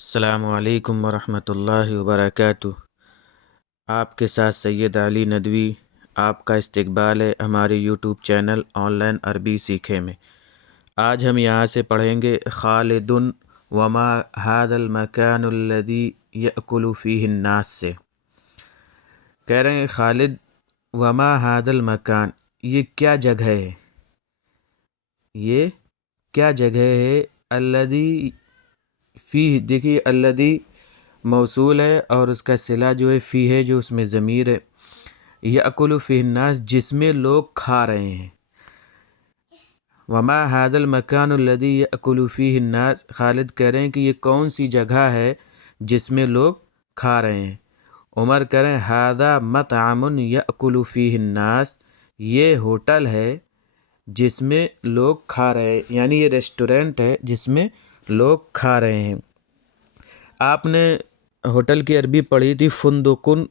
السلام علیکم ورحمۃ اللہ وبرکاتہ۔ آپ کے ساتھ سید علی ندوی، آپ کا استقبال ہے ہمارے یوٹیوب چینل آن لائن عربی سیکھے میں۔ آج ہم یہاں سے پڑھیں گے خالد وما هذا المكان الذي يأكل فيه الناس سے۔ کہہ رہے ہیں خالد وما هذا المكان، یہ کیا جگہ ہے، یہ کیا جگہ ہے۔ الذي فی، دیکھیے الذی موصول ہے اور اس کا صلہ جو ہے فی ہے، جو اس میں ضمیر ہے۔ یأکل فیہ الناس، جس میں لوگ کھا رہے ہیں۔ وما ھذا المکان الذی یأکل فیہ الناس، خالد کہہ رہے ہیں کہ یہ کون سی جگہ ہے جس میں لوگ کھا رہے ہیں۔ عمر کہہ رہے ہیں ھذا مطعم یأکل فیہ الناس، یہ ہوٹل ہے جس میں لوگ کھا رہے ہیں، یعنی یہ ریسٹورنٹ ہے جس میں لوگ کھا رہے ہیں۔ آپ نے ہوٹل کی عربی پڑھی تھی فندقن،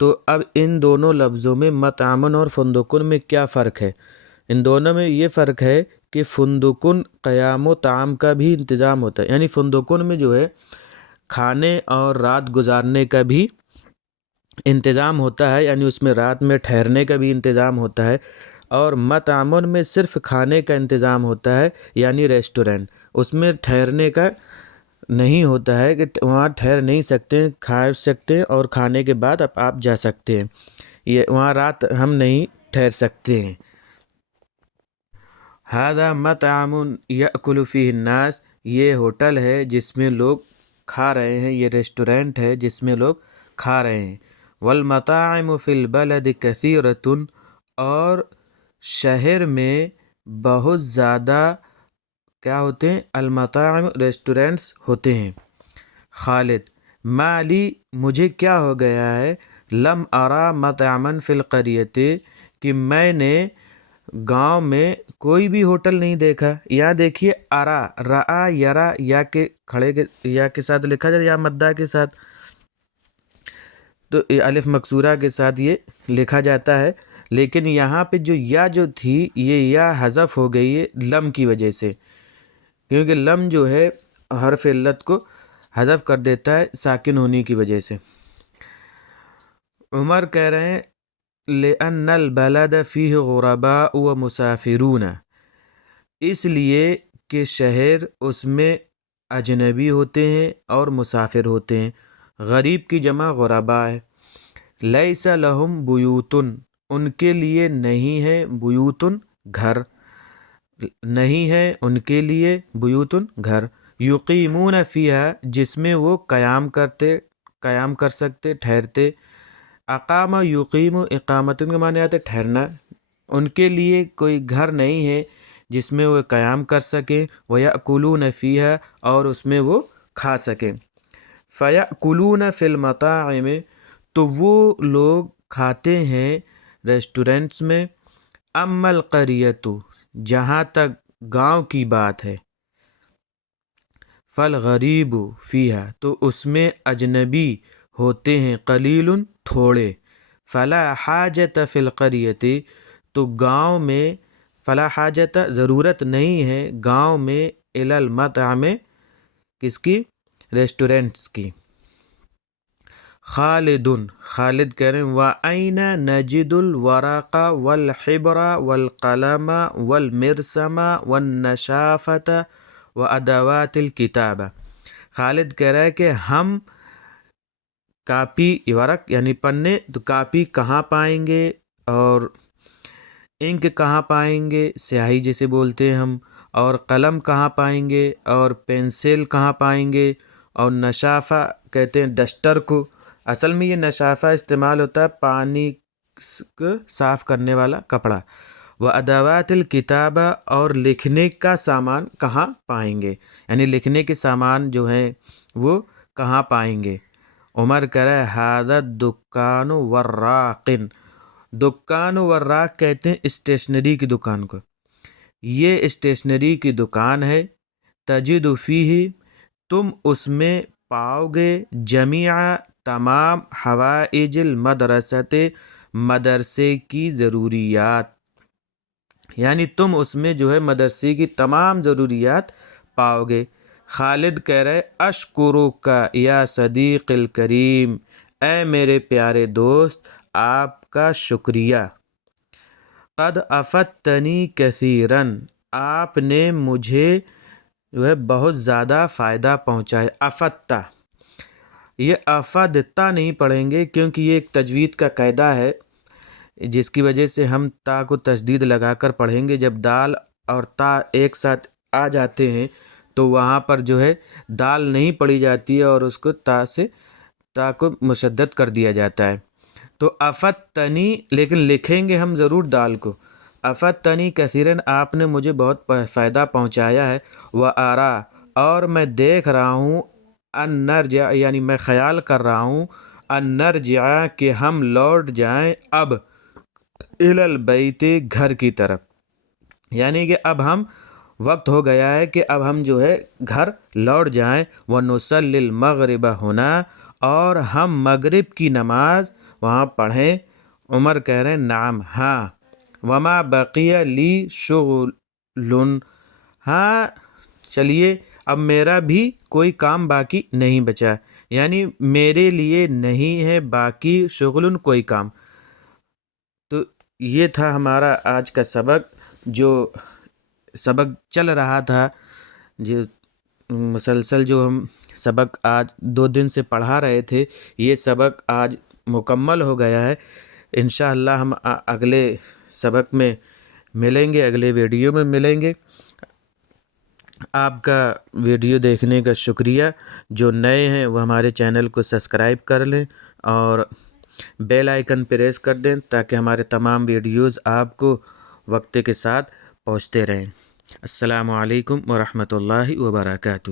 تو اب ان دونوں لفظوں میں مطعمن اور فندقن میں کیا فرق ہے؟ ان دونوں میں یہ فرق ہے کہ فندقن قیام و طعام کا بھی انتظام ہوتا ہے، یعنی فندقن میں جو ہے کھانے اور رات گزارنے کا بھی انتظام ہوتا ہے، یعنی اس میں رات میں ٹھہرنے کا بھی انتظام ہوتا ہے۔ اور مطعمن میں صرف کھانے کا انتظام ہوتا ہے، یعنی ریسٹورنٹ، اس میں ٹھہرنے کا نہیں ہوتا ہے کہ وہاں ٹھہر نہیں سکتے، کھا سکتے ہیں اور کھانے کے بعد اب آپ جا سکتے ہیں، یہ وہاں رات ہم نہیں ٹھہر سکتے ہیں۔ ھذا مطعم یأکل فیہ الناس، یہ ہوٹل ہے جس میں لوگ کھا رہے ہیں، یہ ریسٹورنٹ ہے جس میں لوگ کھا رہے ہیں۔ والمطاعم فی البلد کثیرۃ، اور شہر میں بہت زیادہ کیا ہوتے ہیں؟ المطاعم، ریسٹورنٹس ہوتے ہیں۔ خالد ما لی، مجھے کیا ہو گیا ہے، لم ارا مطعما فی القریۃ، کہ میں نے گاؤں میں کوئی بھی ہوٹل نہیں دیکھا۔ یہاں دیکھیے ارا، رآ یرا، یا کے کھڑے کے یا کے ساتھ لکھا جائے، یا مدہ کے ساتھ، تو الف مکسورہ کے ساتھ یہ لکھا جاتا ہے، لیکن یہاں پہ جو یا جو تھی، یہ یا حذف ہو گئی ہے لم کی وجہ سے، کیونکہ لم جو ہے حرف علت کو حذف کر دیتا ہے ساکن ہونے کی وجہ سے۔ عمر کہہ رہے ہیں لأن البلد فیہ غرباء و مسافرون، اس لیے کہ شہر اس میں اجنبی ہوتے ہیں اور مسافر ہوتے ہیں۔ غریب کی جمع غرباء ہے۔ لیس لہم بیوتن، ان کے لیے نہیں ہے بیوتن، گھر نہیں ہے ان کے لیے، بیوتن گھر، یقیمون فیہا، جس میں وہ قیام کر سکتے، ٹھہرتے۔ اقام یقیم، اقامتن کے معنی آتے ٹھہرنا، ان کے لیے کوئی گھر نہیں ہے جس میں وہ قیام کر سکیں۔ وَيَأْكُلُونَ فِيهَا، اور اس میں وہ کھا سکیں۔ فَيَأْكُلُونَ فِي الْمَطَاعِمِ، تو وہ لوگ کھاتے ہیں ریسٹورنٹس میں۔ اما القریۃ، جہاں تک گاؤں کی بات ہے، فالغریب فیہا، تو اس میں اجنبی ہوتے ہیں، قلیل، تھوڑے۔ فلا حاجت فی القریۃ، تو گاؤں میں، فلا حاجت ضرورت نہیں ہے گاؤں میں، الی المطعم، کس کی؟ ریسٹورنٹس کی۔ خالد، خالد کہہ رہے ہیں وَأَيْنَ نَجِدُ الْوَرَقَ وَالْحِبْرَ وَالْقَلَمَ وَالْمِرْسَمَ وَالنَّشَافَةَ وَأَدَوَاتِ الْكِتَابَةِ، خالد کہہ رہا ہے کہ ہم کاپی، ورق یعنی پنے، تو کاپی کہاں پائیں گے، اور انک کہاں پائیں گے، سیاہی جسے بولتے ہیں ہم، اور قلم کہاں پائیں گے، اور پینسل کہاں پائیں گے، اور نشافہ کہتے ہیں ڈسٹر کو۔ اصل میں یہ نشافہ استعمال ہوتا ہے پانی کو صاف کرنے والا کپڑا۔ وَأَدَوَاتِ الْكِتَابَةِ، اور لکھنے کا سامان کہاں پائیں گے، یعنی لکھنے کے سامان جو ہیں وہ کہاں پائیں گے۔ عمر کہہ رہا ہے ھذا الدکان وراق، دکان وراق کہتے ہیں اسٹیشنری کی دکان کو، یہ اسٹیشنری کی دکان ہے۔ تجد فیہ، تم اس میں پاؤ گے، جمیع، تمام، حوائج المدرسۃ، مدرسے کی ضروریات، یعنی تم اس میں جو ہے مدرسے کی تمام ضروریات پاؤ گے۔ خالد کہہ رہے اشکرک یا صدیق الکریم، اے میرے پیارے دوست آپ کا شکریہ۔ قد افدتنی کثیرن، آپ نے مجھے جو ہے بہت زیادہ فائدہ پہنچایا۔ افدتا، یہ افدتا نہیں پڑھیں گے کیونکہ یہ ایک تجوید کا قاعدہ ہے جس کی وجہ سے ہم تا کو تشدید لگا کر پڑھیں گے۔ جب دال اور تا ایک ساتھ آ جاتے ہیں تو وہاں پر جو ہے دال نہیں پڑھی جاتی ہے اور اس کو تا کو مشدد کر دیا جاتا ہے۔ تو افدتنی، لیکن لکھیں گے ہم ضرور دال کو۔ افدتنی کثیرن، آپ نے مجھے بہت فائدہ پہنچایا ہے۔ وآرا، اور میں دیکھ رہا ہوں، ان نرجع، یعنی میں خیال کر رہا ہوں، ان نرجع، کہ ہم لوٹ جائیں اب الی البیت، گھر کی طرف، یعنی کہ اب ہم وقت ہو گیا ہے کہ اب ہم جو ہے گھر لوٹ جائیں۔ ونصلی المغرب ہونا، اور ہم مغرب کی نماز وہاں پڑھیں۔ عمر کہہ رہے ہیں نعم، ہاں۔ وما بقی لی شغل، ہاں چلیے اب میرا بھی کوئی کام باقی نہیں بچا، یعنی میرے لیے نہیں ہے باقی شغل، کوئی کام۔ تو یہ تھا ہمارا آج کا سبق، جو سبق چل رہا تھا، جو مسلسل جو ہم سبق آج 2 دن سے پڑھا رہے تھے، یہ سبق آج مکمل ہو گیا ہے۔ انشاءاللہ ہم اگلے سبق میں ملیں گے، اگلے ویڈیو میں ملیں گے۔ آپ کا ویڈیو دیکھنے کا شکریہ۔ جو نئے ہیں وہ ہمارے چینل کو سبسکرائب کر لیں اور بیل آئیکن پریس کر دیں تاکہ ہمارے تمام ویڈیوز آپ کو وقت کے ساتھ پہنچتے رہیں۔ السلام علیکم ورحمۃ اللہ وبرکاتہ۔